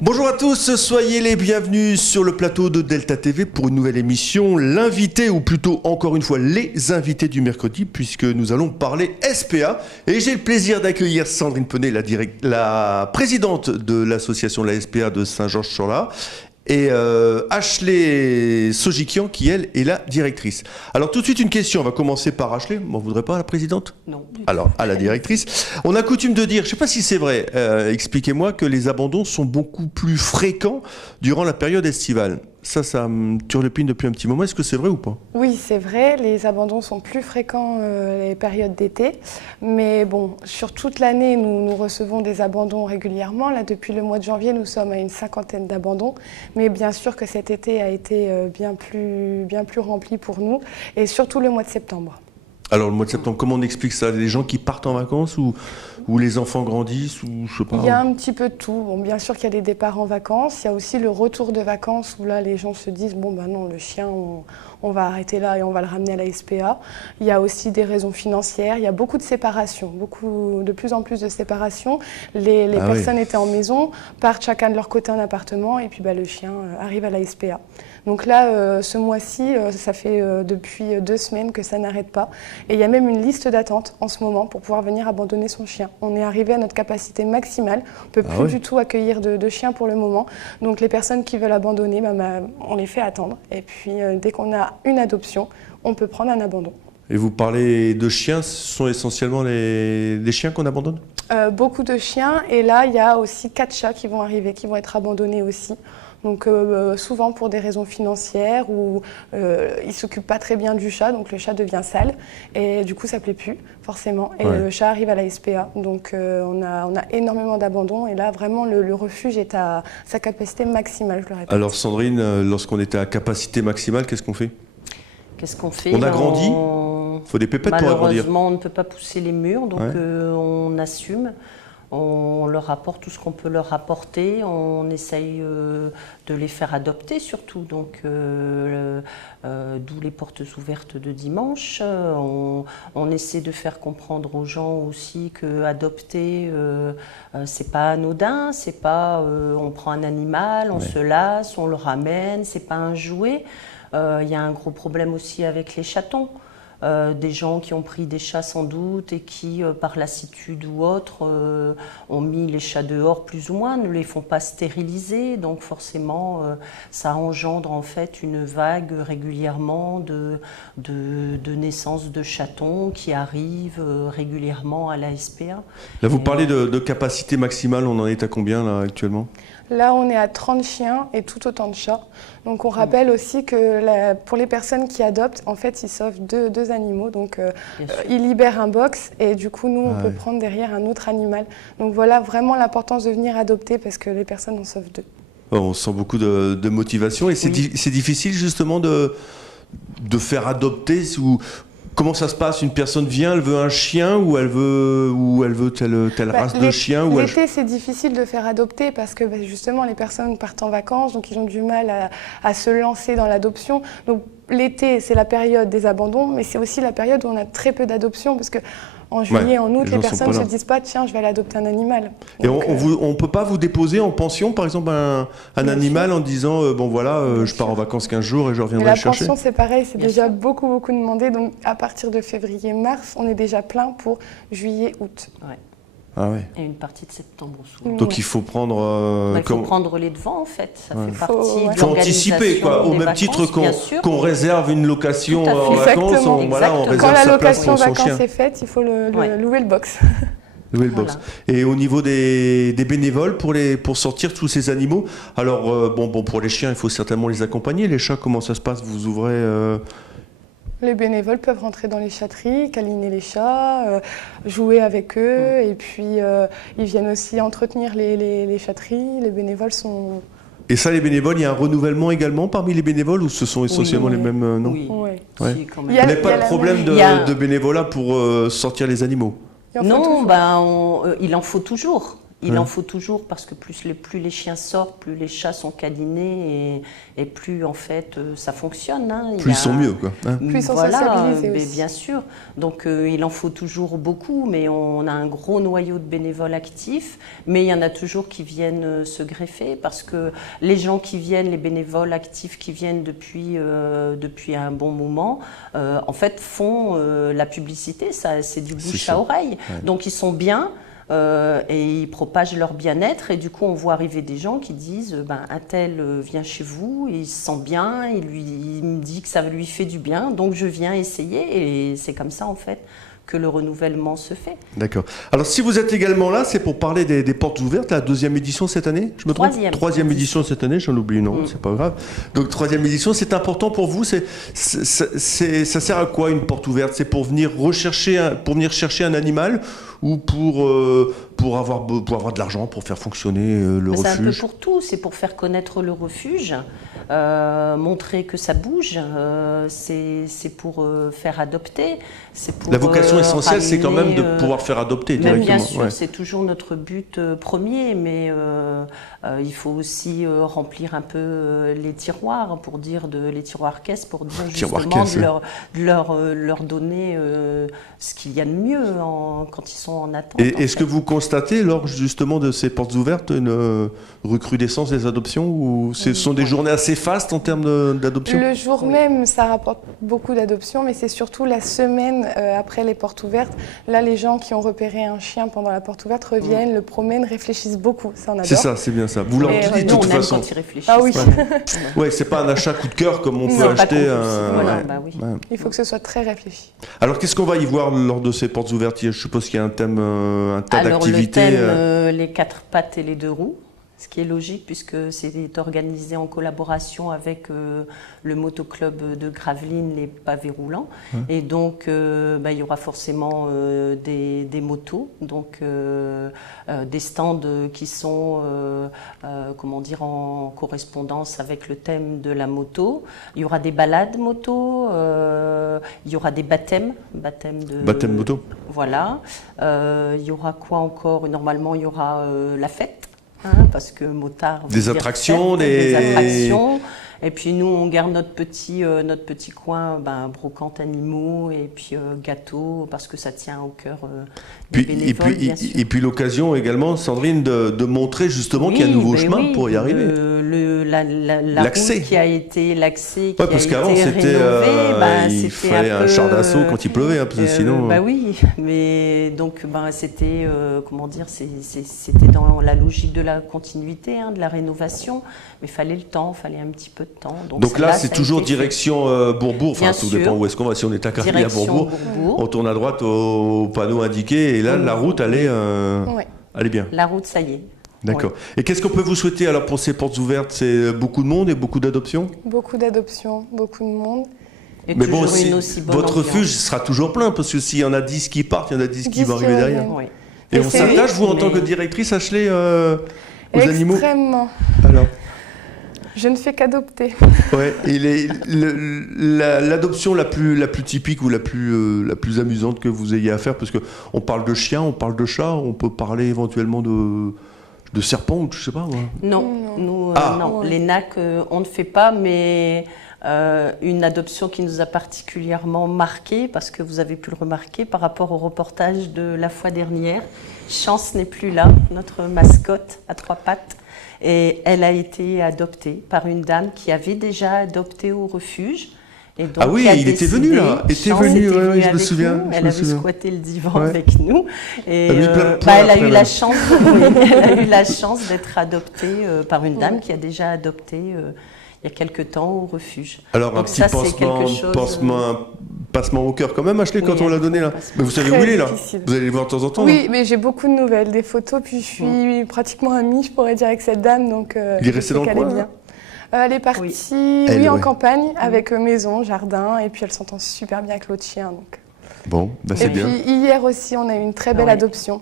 Bonjour à tous, soyez les bienvenus sur le plateau de Delta TV pour une nouvelle émission. L'invité, ou plutôt encore une fois les invités du mercredi, puisque nous allons parler SPA. Et j'ai le plaisir d'accueillir Sandrine Penet, la présidente de l'association la SPA de Saint-Georges-sur-Lard, et Ashley Sojikian, qui elle est la directrice. Alors tout de suite une question, on va commencer par Ashley. On ne voudrait pas la présidente? Non. Alors à la directrice. On a coutume de dire, je ne sais pas si c'est vrai, expliquez-moi, que les abandons sont beaucoup plus fréquents durant la période estivale. Ça me turlupine depuis un petit moment. Est-ce que c'est vrai ou pas? Oui, c'est vrai. Les abandons sont plus fréquents les périodes d'été. Mais bon, sur toute l'année, nous recevons des abandons régulièrement. Là, depuis le mois de janvier, nous sommes à une 50aine d'abandons. Mais bien sûr que cet été a été bien plus rempli pour nous. Et surtout le mois de septembre. Alors le mois de septembre, comment on explique ça? Les gens qui partent en vacances ou les enfants grandissent ou je sais pas? Il y a un petit peu de tout. Bon, bien sûr qu'il y a des départs en vacances. Il y a aussi le retour de vacances où là les gens se disent bon ben non, le chien on va arrêter là et on va le ramener à la SPA. Il y a aussi des raisons financières. Il y a beaucoup de séparations, de plus en plus de séparations. Les personnes étaient en maison, partent chacun de leur côté un appartement et puis le chien arrive à la SPA. Donc là, ce mois-ci, ça fait depuis 2 semaines que ça n'arrête pas. Et il y a même une liste d'attente en ce moment pour pouvoir venir abandonner son chien. On est arrivé à notre capacité maximale. On ne peut plus du tout accueillir de chiens pour le moment. Donc les personnes qui veulent abandonner, on les fait attendre. Et puis dès qu'on a une adoption, on peut prendre un abandon. Et vous parlez de chiens, ce sont essentiellement les chiens qu'on abandonne? Beaucoup de chiens. Et là, il y a aussi 4 chats qui vont arriver, qui vont être abandonnés aussi. Donc souvent pour des raisons financières ou ils ne s'occupent pas très bien du chat, donc le chat devient sale et du coup ça ne plaît plus forcément. Et le chat arrive à la SPA, donc on a énormément d'abandon et là vraiment le refuge est à sa capacité maximale, je le répète. Alors Sandrine, lorsqu'on était à capacité maximale, qu'est-ce qu'on fait? Qu'est-ce qu'on fait? On a grandi, il faut des pépettes pour agrandir. Malheureusement, on ne peut pas pousser les murs, donc on assume. On leur apporte tout ce qu'on peut leur apporter, on essaye de les faire adopter surtout, donc d'où les portes ouvertes de dimanche. On essaie de faire comprendre aux gens aussi que adopter, c'est pas anodin, c'est pas on prend un animal, on se lasse, on le ramène, c'est pas un jouet. Il y a un gros problème aussi avec les chatons. Des gens qui ont pris des chats sans doute et qui, par lassitude ou autre, ont mis les chats dehors plus ou moins, ne les font pas stériliser. Donc forcément, ça engendre en fait une vague régulièrement de naissance de chatons qui arrivent régulièrement à la SPA. Là, vous parlez de capacité maximale, on en est à combien là actuellement? Là, on est à 30 chiens et tout autant de chats. Donc, on rappelle aussi que pour les personnes qui adoptent, en fait, ils sauvent deux animaux. Donc, ils libèrent un box et du coup, nous, on peut prendre derrière un autre animal. Donc, voilà vraiment l'importance de venir adopter parce que les personnes en sauvent 2. On sent beaucoup de motivation et c'est difficile justement de faire adopter Comment ça se passe? Une personne vient, elle veut un chien ou elle veut telle race de chien? L'été, c'est difficile de faire adopter parce que justement, les personnes partent en vacances, donc ils ont du mal à se lancer dans l'adoption. Donc l'été, c'est la période des abandons, mais c'est aussi la période où on a très peu d'adoptions parce que en juillet, en août, les personnes ne se disent pas « tiens, je vais aller adopter un animal ». Et on ne peut pas vous déposer en pension, par exemple, un animal en disant bon voilà, je pars en vacances 15 jours et je reviendrai le chercher? La pension, c'est pareil, c'est déjà beaucoup demandé. Donc à partir de février-mars, on est déjà plein pour juillet-août. Et une partie de septembre aussi. Donc il faut prendre... il faut prendre les devants en fait, ça fait partie de l'organisation. Il faut anticiper quoi, au même titre qu'on réserve une location en vacances, on réserve quand la sa place location pour son vacances chien. est faite, il faut louer le box. Louer le box. Et au niveau des bénévoles pour sortir tous ces animaux, alors pour les chiens il faut certainement les accompagner, les chats comment ça se passe? Vous ouvrez... Les bénévoles peuvent rentrer dans les chatteries, câliner les chats, jouer avec eux, et puis ils viennent aussi entretenir les chatteries. Les bénévoles sont... Et ça, les bénévoles, il y a un renouvellement également parmi les bénévoles ou ce sont essentiellement les mêmes noms? Oui, ouais. Quand même. Il n'y a pas de problème de bénévolat pour sortir les animaux? Non, il en faut toujours. Il en faut toujours parce que plus les chiens sortent, plus les chats sont câlinés et plus en fait ça fonctionne. Hein. Plus ils sont mieux, quoi. Hein. Plus ils sont sociabilisés mais aussi. bien sûr. Donc il en faut toujours beaucoup, mais on a un gros noyau de bénévoles actifs. Mais il y en a toujours qui viennent se greffer parce que les gens qui viennent, les bénévoles actifs qui viennent depuis un bon moment, en fait font la publicité. Ça, c'est du bouche à oreille. Ouais. Donc ils sont bien. Et ils propagent leur bien-être et du coup on voit arriver des gens qui disent un tel vient chez vous, il se sent bien, il me dit que ça lui fait du bien, donc je viens essayer et c'est comme ça en fait que le renouvellement se fait. D'accord. Alors si vous êtes également là, c'est pour parler des portes ouvertes, la 2e édition cette année, je me trompe ? Troisième édition cette année, j'en oublie une, c'est pas grave. Donc 3e édition, c'est important pour vous, ça sert à quoi une porte ouverte ? C'est pour venir chercher un animal ou pour avoir de l'argent, pour faire fonctionner le refuge ? C'est un peu pour tout, c'est pour faire connaître le refuge, montrer que ça bouge, c'est pour faire adopter. Pour, la vocation essentielle, c'est quand même de pouvoir faire adopter directement. Bien sûr, c'est toujours notre but premier, mais il faut aussi remplir un peu les tiroirs, les tiroirs caisses, pour dire justement leur donner ce qu'il y a de mieux quand ils sont en attente. Et est-ce que vous constatez, lors justement de ces portes ouvertes, une recrudescence des adoptions ou ce sont des journées assez fastes en termes d'adoption ? Le jour même, ça rapporte beaucoup d'adoptions, mais c'est surtout la semaine après les portes ouvertes. Là, les gens qui ont repéré un chien pendant la porte ouverte reviennent, le promènent, réfléchissent beaucoup. Ça, on adore. C'est ça, c'est bien ça. Vous leur dites de toute façon. Quand ils réfléchissent. Ah oui. Ouais, c'est pas un achat coup de cœur comme on peut acheter. Il faut que ce soit très réfléchi. Alors, qu'est-ce qu'on va y voir lors de ces portes ouvertes ? Je suppose qu'il y a un thème, un tas d'activités. Alors, le thème, les 4 pattes et les 2 roues. Ce qui est logique puisque c'est organisé en collaboration avec le motoclub de Gravelines, les pavés roulants. Et donc, il y aura forcément des motos, donc des stands qui sont en correspondance avec le thème de la moto. Il y aura des balades moto, il y aura des baptêmes moto. Voilà. Il y aura quoi encore ? Normalement, il y aura la fête. Parce que motard, des attractions, des attractions. Et puis nous, on garde notre petit coin, brocante animaux et puis gâteaux, parce que ça tient au cœur des bénévoles, bien sûr. Et puis l'occasion également, Sandrine, de montrer justement qu'il y a un nouveau chemin pour y arriver. L'accès qui a été l'accès qui parce qu'avant il fallait un char d'assaut quand il pleuvait, sinon. Oui, mais donc c'était c'était dans la logique de la continuité, de la rénovation, mais fallait un petit peu de temps. Donc là, c'est toujours direction Bourbourg, tout dépend où est-ce qu'on va. Si on est à Carly à Bourbourg, on tourne à droite au panneau indiqué et là, la route, elle est bien. La route, ça y est. D'accord. Ouais. Et qu'est-ce qu'on peut vous souhaiter alors pour ces portes ouvertes ? C'est beaucoup de monde et beaucoup d'adoptions ? Beaucoup d'adoptions, beaucoup de monde. Et mais bon, votre refuge sera toujours plein, parce que s'il y en a 10 qui partent, il y en a 10 qui vont arriver derrière. Oui. Et on s'attache, vous, en tant que directrice, Ashley, aux animaux ? Extrêmement. Alors. Je ne fais qu'adopter. Ouais. Et l'adoption la plus typique ou la plus amusante que vous ayez à faire, parce que on parle de chiens, on parle de chats, on peut parler éventuellement de serpents ou je sais pas. Ouais. Non, nous, non. Les NAC, on ne fait pas, mais une adoption qui nous a particulièrement marqué, parce que vous avez pu le remarquer par rapport au reportage de la fois dernière. Chance n'est plus là, notre mascotte à 3 pattes. Et elle a été adoptée par une dame qui avait déjà adopté au refuge. Et donc, il était venu là. Je me souviens. Elle avait squatté le divan avec nous. Et elle a eu la chance d'être adoptée par une dame qui a déjà adopté il y a quelque temps au refuge. Alors donc, un petit passement au cœur quand même, Ashley, quand on l'a donné là. Mais vous savez où il est là ? Vous allez le voir de temps en temps ? Oui, mais j'ai beaucoup de nouvelles, des photos, puis je suis pratiquement amie, je pourrais dire, avec cette dame. Donc, il est resté dans le coin bien. Elle est partie en campagne, avec maison, jardin, et puis elle s'entend super bien avec l'autre chien. Donc. Bon, bah c'est bien. Et puis hier aussi, on a eu une très belle adoption.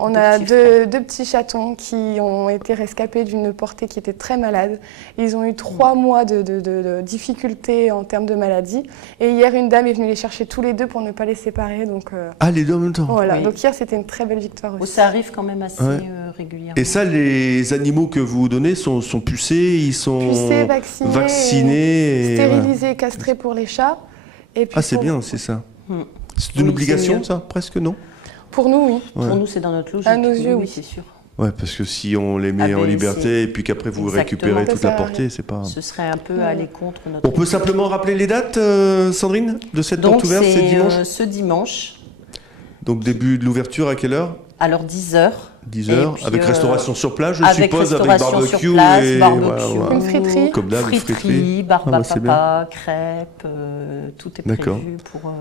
On a deux petits chatons qui ont été rescapés d'une portée qui était très malade. Ils ont eu 3 mois de difficultés en termes de maladie. Et hier, une dame est venue les chercher tous les deux pour ne pas les séparer. Donc, ah, les deux en même temps. Voilà, Oui. donc hier, c'était une très belle victoire aussi. Ça arrive quand même assez régulièrement. Et ça, les animaux que vous donnez sont pucés, ils sont Pucés, vaccinés et stérilisés, castrés pour les chats. Et puis ah, c'est bien, c'est ça. C'est une Oui, obligation, c'est ça, presque, non? Pour nous, oui. Pour nous, c'est dans notre logique. À nos yeux, oui. C'est sûr. Ouais, parce que si on les met en liberté et puis qu'après vous récupérez Exactement. toute la portée, c'est pas... Ce serait un peu aller contre notre... On peut simplement rappeler les dates, Sandrine, de cette porte ouverte, c'est dimanche? Ce dimanche. Donc début de l'ouverture à quelle heure? Alors 10h. 10h, avec restauration sur place, je avec suppose, avec restauration barbecue sur place, et Une friterie. Comme d'hab, une friterie, barbe Ah, à bah, c'est papa, crêpes, tout est D'accord. prévu pour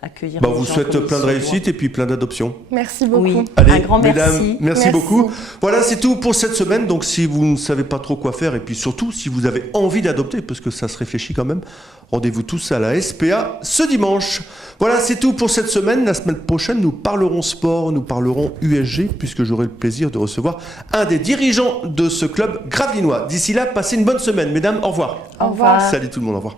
accueillir Bah, les vous gens souhaite comme plein de il se réussite doit. et puis plein d'adoptions. Merci beaucoup. Oui, Allez, un grand mesdames, merci. merci beaucoup. Voilà, c'est tout pour cette semaine. Donc, si vous ne savez pas trop quoi faire, et puis surtout, si vous avez envie d'adopter, parce que ça se réfléchit quand même, rendez-vous tous à la SPA ce dimanche. Voilà, c'est tout pour cette semaine. La semaine prochaine, nous parlerons sport, nous parlerons USG, puisque j'aurai le plaisir de recevoir un des dirigeants de ce club gravelinois. D'ici là, passez une bonne semaine. Mesdames, au revoir. Au revoir. Salut tout le monde, au revoir.